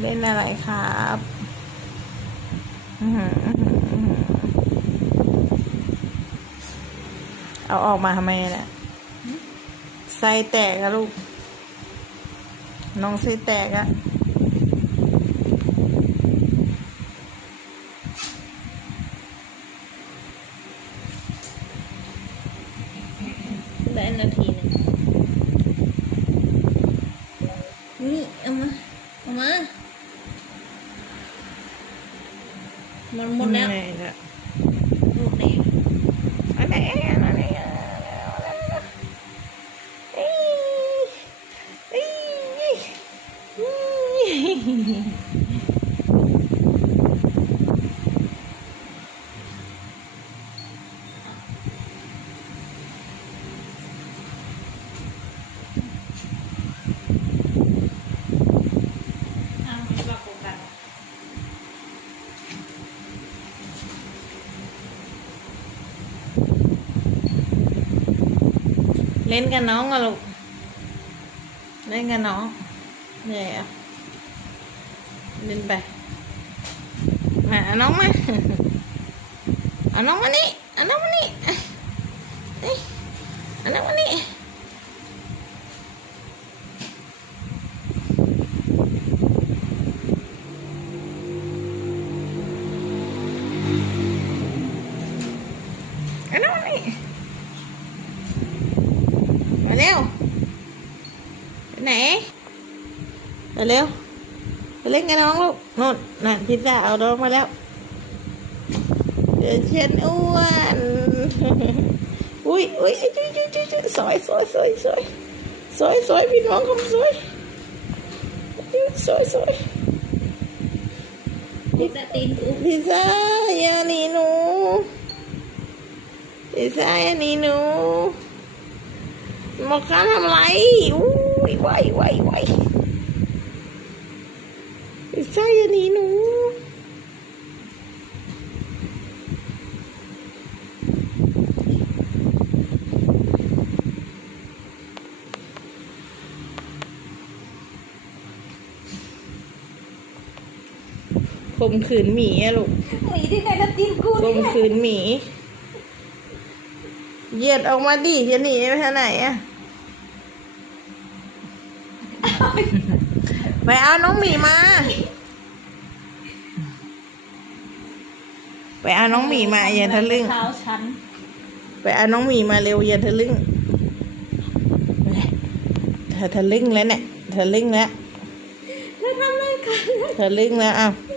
เล่นอะไรครับอื้อหืออื้อหืออื้อหือเอาออกมาทำไมเนี่ยไส้แตกอะลูก น้องไส้แตกอะได้นาที มันหมดแล้ว ไหนเนี่ย หมดแดง อันไหนอันไหนอันไหนเอ้ยเอ้ยเอ้ย เอาให้ปรับปรุงกัน เล่นกับน้องอะลูก เล่นกับน้องเหนื่อยอะเล่นไปมาเอาน้องมาเอาน้องมานี่เอาน้องมานี่เอ้ยเอาน้องมานี่ ไหนเร็วไปเล่นกับน้องลูกนู่นนั่นพิซซ่าเอาน้องมาแล้วเดี๋ยวเชนอ้วนอุ้ยอุ้ยจุ๊ยจุ๊ยจุ๊ยจุ๊ยสวยสวยสวยสวยสวยสวยพี่น้องคำสวยสวยสวยติดแต่ตีนพิซซ่าอย่านีหนูพิซซ่าอย่านีหนูหมอค้าทำไรอุ้ ยไหวไหวไหวพิซซ่าอย่าหนีหนูข่มขืนหมีอะลูกหมีที่ไหนแต่ตีนกูข่มขืนหมี เหยียดออกมาดิจะหนีไปทางไหนอะ ไปเอาน้องหมีมา ไปเอาน้องหมีมาอย่าทะลึ่ง เท้าฉันไปเอาน้องหมีมาเร็วอย่าทะลึ่งเธอทะลึ่งแล้วเนี่ยทะลึ่งแล้วแล้วทำอะไรกัน ทะลึ่งแล้วอ้าวท